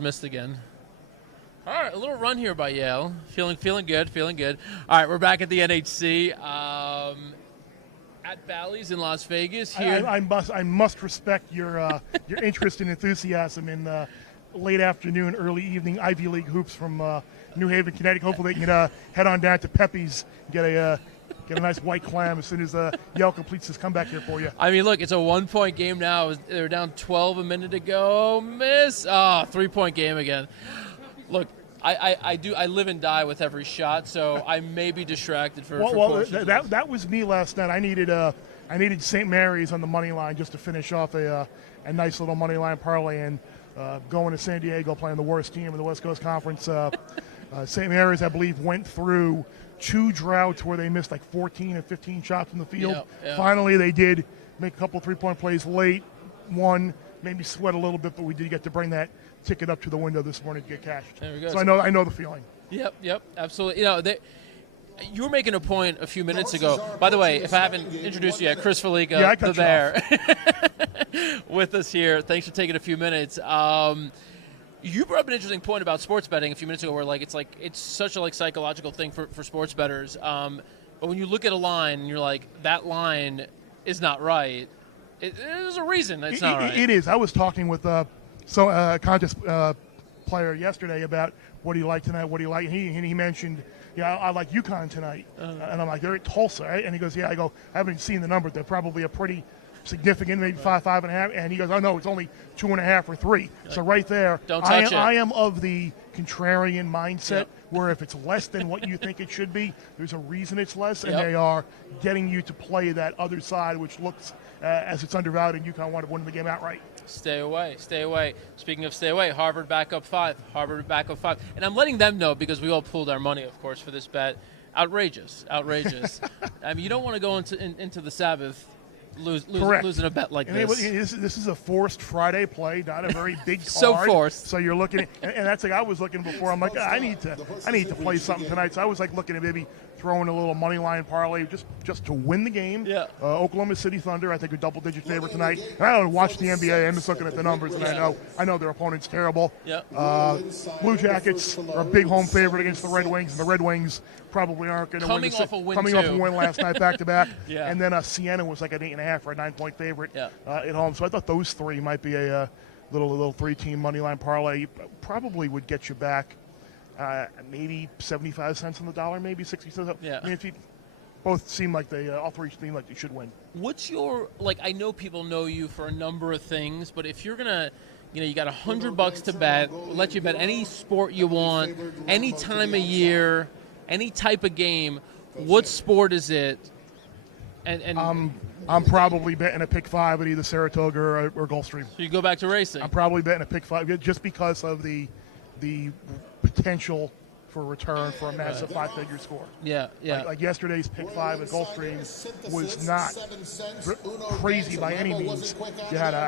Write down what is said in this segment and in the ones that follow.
Missed again. All right, a little run here by Yale. Feeling good. All right, we're back at the NHC at Bally's in Las Vegas. Here, I must respect your interest and enthusiasm in late afternoon, early evening Ivy League hoops from New Haven, Connecticut. Hopefully, they can head on down to Pepe's, get a nice white clam as soon as Yale completes his comeback here for you. I mean, look, it's a 1-point game now. They're down 12 a minute ago. Miss. 3-point game again. Look, I live and die with every shot, so I may be distracted for. That was me last night. I needed St. Mary's on the money line just to finish off a nice little money line parlay, and going to San Diego playing the worst team in the West Coast Conference. St. Mary's, I believe, went through 2 droughts where they missed like 14 and 15 shots from the field. Yeah. Finally, they did make a couple 3-point plays late. One, maybe sweat a little bit, but we did get to bring that ticket up to the window this morning to get cashed. There we go. So I know the feeling. Yep, absolutely. You were making a point a few minutes ago. By the way, if I haven't introduced you yet, Chris Felica, the Bear, with us here. Thanks for taking a few minutes. You brought up an interesting point about sports betting a few minutes ago, where it's such a psychological thing for sports bettors. But when you look at a line and you're like, that line is not right, there's a reason it's not right. It is. I was talking with a contest player yesterday about what do you like tonight, what do you like, and he mentioned, I like UConn tonight, and I'm like, they're at Tulsa, right? And he goes, I go, I haven't seen the number. They're probably a pretty significant, maybe 5.5, and he goes, oh no, it's only 2.5 or 3. So right there, don't touch it. I am of the contrarian mindset where if it's less than what you think it should be, there's a reason it's less, and they are getting you to play that other side, which looks as it's undervalued, and UConn wanted to win the game outright. Stay away. Speaking of stay away, Harvard back up 5. And I'm letting them know because we all pooled our money, of course, for this bet. Outrageous. I mean, you don't want to go into the Sabbath losing a bet like this. This is a forced Friday play, not a very big card. So forced. So you're looking at, and that's I was looking before. I'm like, I need to play something tonight. So I was looking at maybe throwing a little money line parlay just to win the game. Yeah. Oklahoma City Thunder, I think, a double-digit favorite tonight. And I don't watch the NBA. I'm just looking at the numbers, and I know their opponent's terrible. Yeah. Blue Jackets are a big home favorite against the Red Wings, and the Red Wings probably aren't going to win. Coming off a win last night back-to-back. Yeah. And then Siena was like an 8.5 or a 9-point favorite at home. So I thought those 3 might be a little 3-team money line parlay. Probably would get you back maybe 75 cents on the dollar, maybe 60 cents. Yeah. I mean, if you both seem like all 3 seem like they should win. What's your I know people know you for a number of things, but if you're gonna, you got $100 to bet, we'll let you bet any sport you want, any time of year, any type of game. What sport is it? And I'm probably betting a pick 5 at either Saratoga or Gulfstream. So you go back to racing. I'm probably betting a pick 5 just because of the potential for return for a massive 5-figure score. Yeah. Like yesterday's pick 5 at Gulfstream was not crazy by any means. I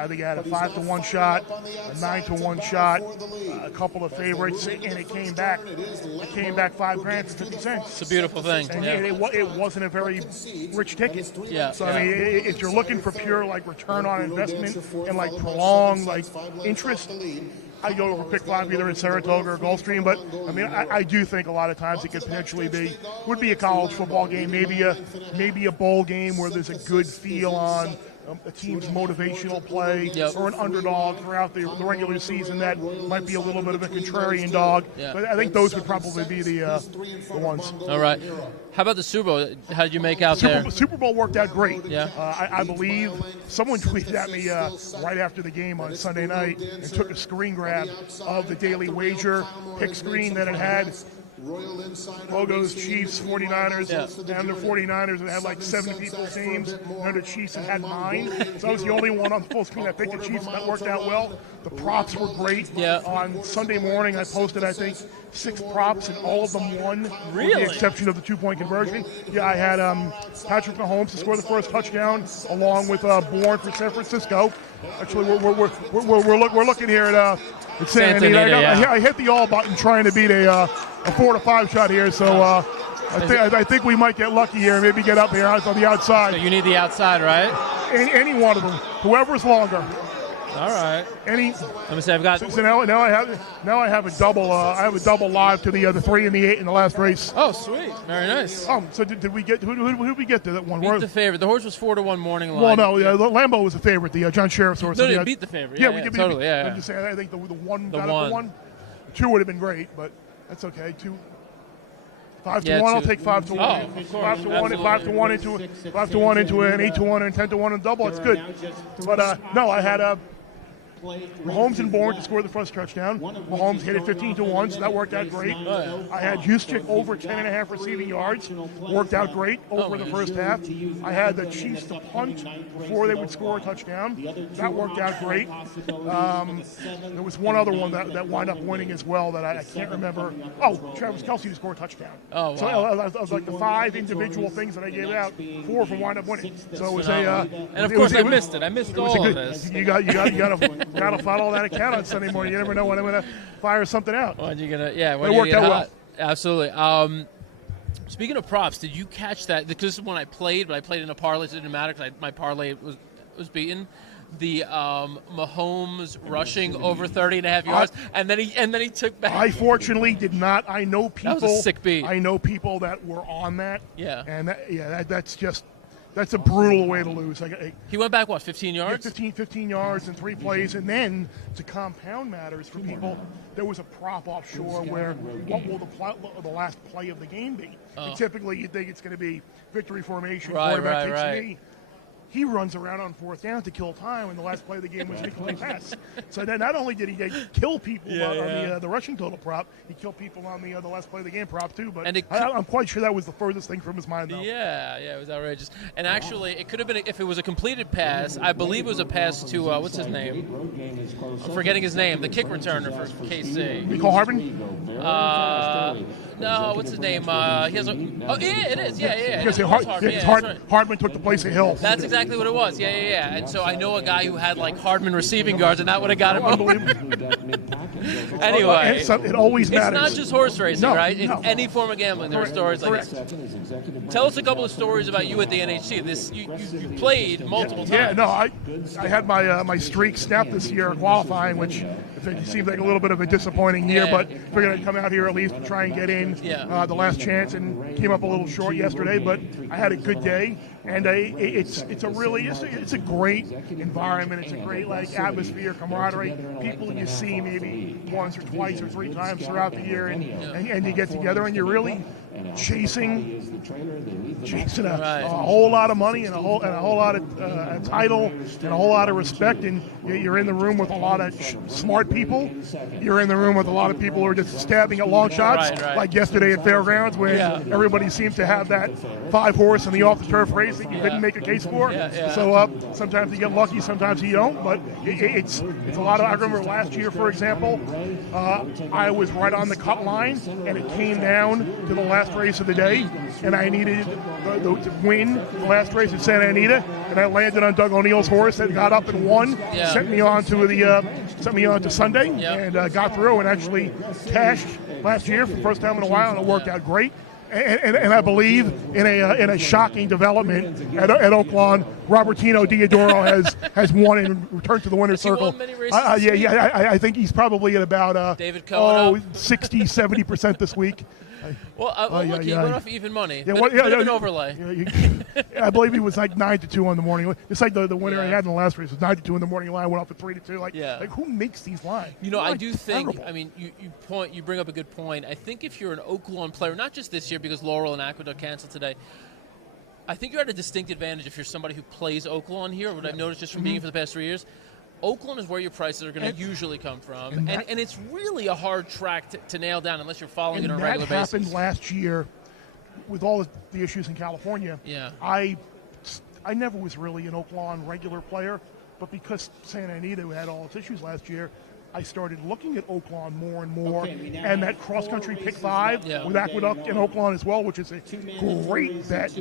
think you had a 5-to-1 shot, a 9-to-1 shot, a couple of favorites, and it came back $5 grand for 50 cents. It's a beautiful thing. And it wasn't a very rich ticket. Yeah. So I mean, if you're looking for pure return on investment and prolonged interest, I go over pick 5 either at Saratoga or Gulfstream, but I mean I do think a lot of times it could potentially would be a college football game, maybe a bowl game where there's a good feel on a team's motivational play or an underdog throughout the regular season that might be a little bit of a contrarian dog. Yeah. But I think those would probably be the ones. All right. How about the Super Bowl? How did you make out there? Super Bowl worked out great. Yeah. I believe someone tweeted at me right after the game on Sunday night and took a screen grab of the Daily Wager pick screen that it had logos, Chiefs, 49ers, and the 49ers, and had 7 people's names, and the Chiefs had mine. So I was the only one on the full screen. I think the Chiefs, that worked out well. The props were great. Yeah. On Sunday morning, I posted, I think, 6 props, and all of them won. Really? With the exception of the 2-point conversion. Yeah, I had Patrick Mahomes to score the first touchdown, along with Bourne for San Francisco. Actually, we're looking here at Santa Anita. I hit the all button trying to beat a 4-to-5 shot here, so I think we might get lucky here and maybe get up here on the outside. So you need the outside, right? Any one of them, whoever's longer. All right. Let me see. I've got. So now I have a double. I have a double live to the 3 and the 8 in the last race. Oh, sweet. Very nice. So did we get who did we get to that one? Beat the favorite. The horse was 4-1 morning line. Well, no, Lambeau was a favorite. The John Sheriff's horse. No, they beat the favorite. Yeah, we did. Totally. Yeah. I'm just saying. I think the one. The one. 2 would have been great, but that's okay. 2. 5 to 1. 2. I'll take 5 to 1. Oh, of course. 5 to 1 and 5 to 1 into 5 to 1 into an 8 to 1 and 10 to 1 and double. It's good. But no, I had Mahomes and Bourne to score the first touchdown. Mahomes hit it 15 to 1, so that worked out great. I had Juszczyk over 10.5 receiving yards. Worked out great over the first half. I had the Chiefs to punt before they would score a touchdown. That worked out great. There was one other one that wound up winning as well that I can't remember. Oh, Travis Kelce to score a touchdown. Oh, wow. So I was like the 5 individual things that I gave out, 4 of them wound up winning. So it was and of course I missed it. I missed all of this. You got to follow that account on Sunday morning. You never know when I'm going to fire something out. When you're gonna, when it you worked get out hot. well. Absolutely. Speaking of props, did you catch that? Because this is when I played, but I played in a parlay. So it didn't matter because my parlay was beaten. The Mahomes rushing over 30.5 yards, and then he took back. I fortunately did not. I know people. That was a sick beat. I know people that were on that. Yeah. And that's a brutal way to lose. He went back, 15 yards? 15 yards in 3 plays. And then, to compound matters for people, there was a prop offshore where what will the last play of the game be? And typically, you think it's going to be victory formation, quarterback takes a knee. He runs around on 4th down to kill time, and the last play of the game was an incomplete pass. So then not only did he kill people on the rushing total prop, he killed people on the last play of the game prop too. But I'm quite sure that was the furthest thing from his mind, though. Yeah, it was outrageous. And actually, it could have been, if it was a completed pass, I believe it was a pass to, what's his name? I'm forgetting his name, the kick returner for KC. Mecole Hardman? No, what's his name? He has it is. Yeah. Because Hardman took the place of Hill. That's exactly what it was. Yeah. And so I know a guy who had like Hardman receiving yards, and that would have got him over. Anyway, it always matters. It's not just horse racing, right? No. In any form of gambling, there are stories like this. Tell us a couple of stories about you at the NHC. You played multiple times. Yeah, no, I had my streak snapped this year qualifying, which it seems like a little bit of a disappointing year, but figured I'd come out here at least to try and get in the last chance, and came up a little short yesterday, but I had a good day, and it's a great environment. It's a great atmosphere, camaraderie, people you see maybe once or twice or 3 times throughout the year, and you get together and you're really chasing a whole lot of money and a whole lot of a title and a whole lot of respect, and you're in the room with a lot of smart people. You're in the room with a lot of people who are just stabbing at long shots, like yesterday at Fairgrounds, where everybody seemed to have that 5-horse in the off-the-turf race that you couldn't make a case for. So sometimes you get lucky, sometimes you don't, but it's a lot of. I remember last year, for example, I was right on the cut line, and it came down to the last race of the day, and I needed to win the last race at Santa Anita, and I landed on Doug O'Neill's horse that got up and won, sent me on to Sunday, and got through and actually cashed last year for the first time in a while, and it worked out great. And I believe in a shocking development at Oaklawn. Robertino Diodoro has won and returned to the winner's circle. I think he's probably at about David Cohen 60-70% this week. Look, he went off even money. Bit of an overlay. I believe he was like 9-2 on the morning. It's like the winner he had in the last race was 9-2 in the morning line, went off at 3-2. Like who makes these lines? I do think. I mean, you bring up a good point. I think if you're an Oaklawn player, not just this year because Laurel and Aqueduct canceled today. I think you're at a distinct advantage if you're somebody who plays Oaklawn here. What I've noticed just from being here for the past 3 years. Oaklawn is where your prices are going to usually come from, and it's really a hard track to nail down unless you're following it on a regular basis. That happened last year with all the issues in California. Yeah. I never was really an Oaklawn regular player, but because Santa Anita had all its issues last year, I started looking at Oaklawn more and more, and that cross-country pick 5 with Aqueduct and Oaklawn as well, which is a great bet.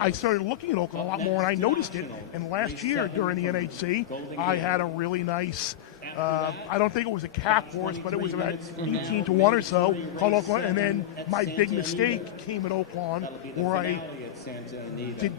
I started looking at Oaklawn a lot more, and I noticed it. And last year during the NHC, I had a really nice I don't think it was a cap horse, but it was about 18 to 1 or so, called Oaklawn. And then my big mistake came at Oaklawn, where I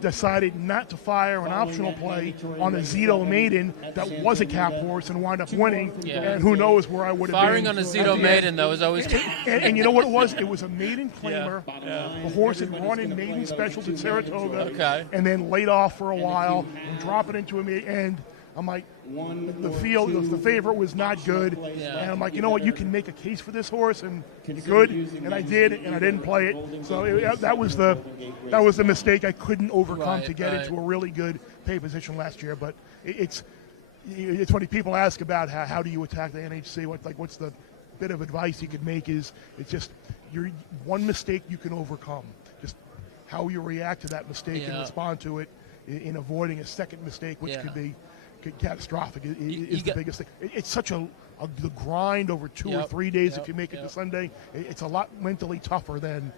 decided not to fire an optional play on a Zito maiden that was a cap horse and wound up winning. Yeah. And who knows where I would have Firing been. on a Zito maiden, though, is always... And you know what it was? It was a maiden claimer. The horse had run in maiden specials at Saratoga, and then laid off for a while and drop it into a maiden. And I'm like, the favorite was not good. Yeah. And I'm like, you know what? You can make a case for this horse, and you could. And I did, and I didn't play it. So that was the mistake I couldn't overcome to get into a really good pay position last year. But it's funny. People ask about how do you attack the NHC? What's the bit of advice you could make is it's just your one mistake you can overcome. Just how you react to that mistake and respond to it in avoiding a second mistake, which could be catastrophic, is the biggest thing. It's such the grind over 2 or 3 days if you make it to Sunday. It's a lot mentally tougher than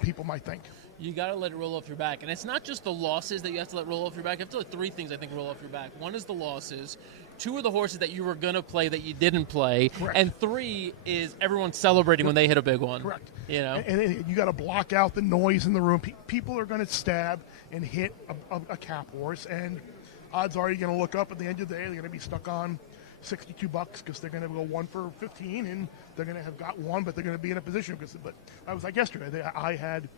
people might think. You got to let it roll off your back. And it's not just the losses that you have to let roll off your back. You have to let 3 things, I think, roll off your back. 1 is the losses. 2 are the horses that you were going to play that you didn't play. Correct. And 3 is everyone celebrating when they hit a big one. Correct. You know? And you got to block out the noise in the room. People are going to stab and hit a cap horse, and odds are you're going to look up at the end of the day, they're going to be stuck on $62 because they're going to go 1 for 15, and they're going to have got 1, but they're going to be in a position. But I was like yesterday, I had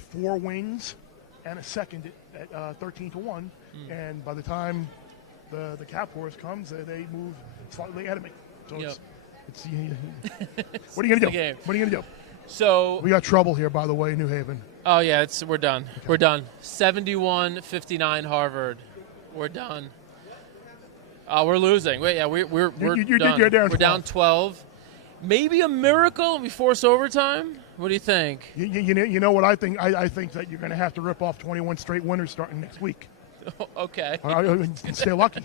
4 wins and a second at 13 to 1, and by the time the cap horse comes, they move slightly ahead of me. So it's what are you going to do? What are you going to do? So we got trouble here, by the way, in New Haven. Oh yeah, we're done. Okay. We're done. 71-59 Harvard. We're done. We're losing. Wait, yeah, we're done. You're down 12. We're down 12. Maybe a miracle and we force overtime. What do you think? You know what I think? I think that you're going to have to rip off 21 straight winners starting next week. Okay. Stay lucky.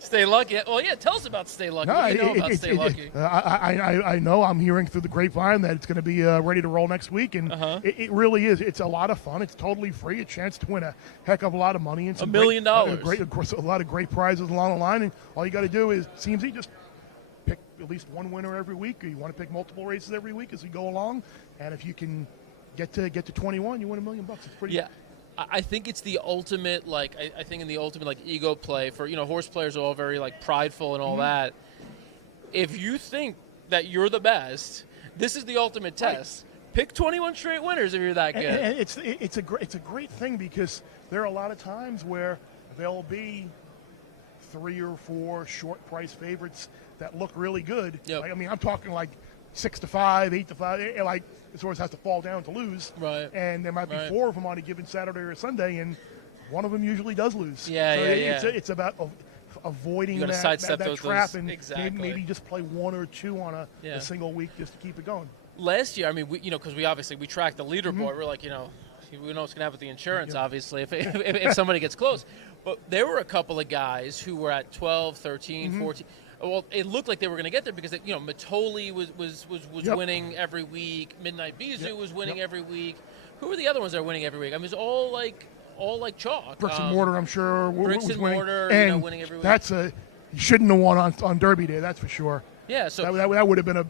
Stay lucky. Well, yeah. Tell us about Stay Lucky. What do you know about Stay Lucky? I know. I'm hearing through the grapevine that it's going to be ready to roll next week, and it really is. It's a lot of fun. It's totally free. A chance to win a heck of a lot of money and some $1 million. Of course, a lot of great prizes along the line. And all you got to do is seems just pick at least one winner every week. Or you want to pick multiple races every week as we go along, and if you can get to 21, you win $1 million. It's pretty. Yeah. I think it's the ultimate, I think in the ultimate, ego play for, horse players are all very, prideful and all that. If you think that you're the best, this is the ultimate test. Right. Pick 21 straight winners if you're that good. And it's a great thing because there are a lot of times where there'll be 3 or 4 short price favorites that look really good. Yep. I'm talking 6 to 5, 8 to 5. This horse has to fall down to lose. Right. And there might be 4 of them on a given Saturday or Sunday, and one of them usually does lose. Yeah, It's about avoiding that trap and maybe just play 1 or 2 on a single week just to keep it going. Last year, because we track the leaderboard, we're we know what's going to happen with the insurance, obviously, if somebody gets close. But there were a couple of guys who were at 12, 13, 14. Well, it looked like they were going to get there because Matoli was winning every week. Midnight Bijou was winning every week. Who were the other ones that are winning every week? It's all like chalk. Bricks and Mortar, I'm sure. Bricks and winning. Mortar, and winning every week. You shouldn't have won on Derby Day, that's for sure. Yeah, so that would have been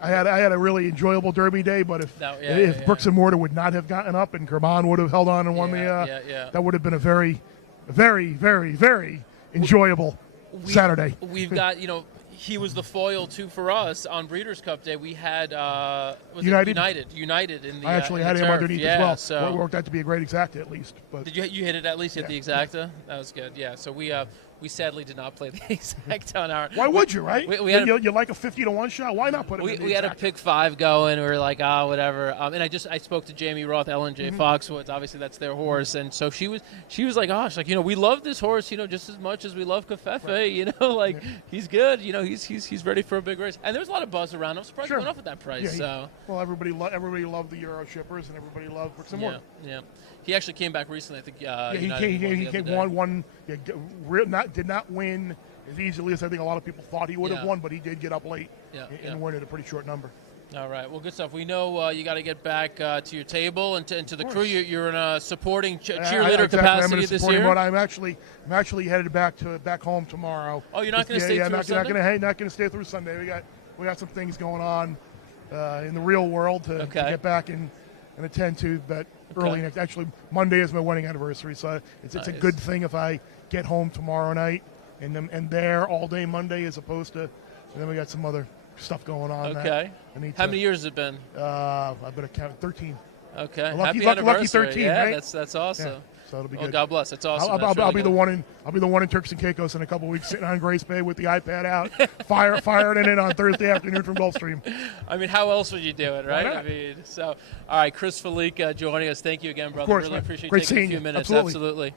I had a really enjoyable Derby Day, but if Bricks and Mortar would not have gotten up and Kerman would have held on and won that would have been a very, very, very, very enjoyable Saturday. We've got, he was the foil too for us on Breeders' Cup Day. We had United in the. I actually had him underneath as well. So it worked out to be a great exacta at least. But did you hit it at least at the exacta? That was good. Yeah. So we sadly did not play the exacta on our. Why would you, right? You like a 50 to 1 shot? Why not put it? We had a pick 5 going. We were like, whatever. And I spoke to Jamie Roth, Ellen J. Foxwoods. Obviously, that's their she's and so she was like, she's like, we love this horse, just as much as we love Covfefe. Right. He's good. He's ready for a big race. And there was a lot of buzz around. I'm surprised he went off at that price. Well, everybody loved the Euro shippers, and everybody loved Bricks and Mortar. Yeah. He actually came back recently. I think. Did not win as easily as I think a lot of people thought he would have won, but he did get up late and win at a pretty short number. All right. Well, good stuff. We know you got to get back to your table and to the crew. You're in a supporting cheerleader capacity this year. I'm actually headed back home tomorrow. Oh, you're not going to stay through Sunday? Not going to stay through Sunday. We got some things going on in the real world to get back and attend to. But early next, actually Monday is my wedding anniversary, so it's a good thing if I get home tomorrow night and there all day Monday as opposed to. And then we got some other stuff going on. Okay. How many years has it been? I better count 13. Okay. Happy anniversary. Lucky 13, yeah, right? That's awesome. Yeah, so it'll be good. God bless. That's awesome. I'll be the one in Turks and Caicos in a couple of weeks, sitting on Grace Bay with the iPad out, firing it on Thursday afternoon from Gulfstream. I mean, how else would you do it, right? I mean, so all right, Chris Fallica joining us. Thank you again, brother. Of course, really appreciate Great taking a few you. minutes. Absolutely.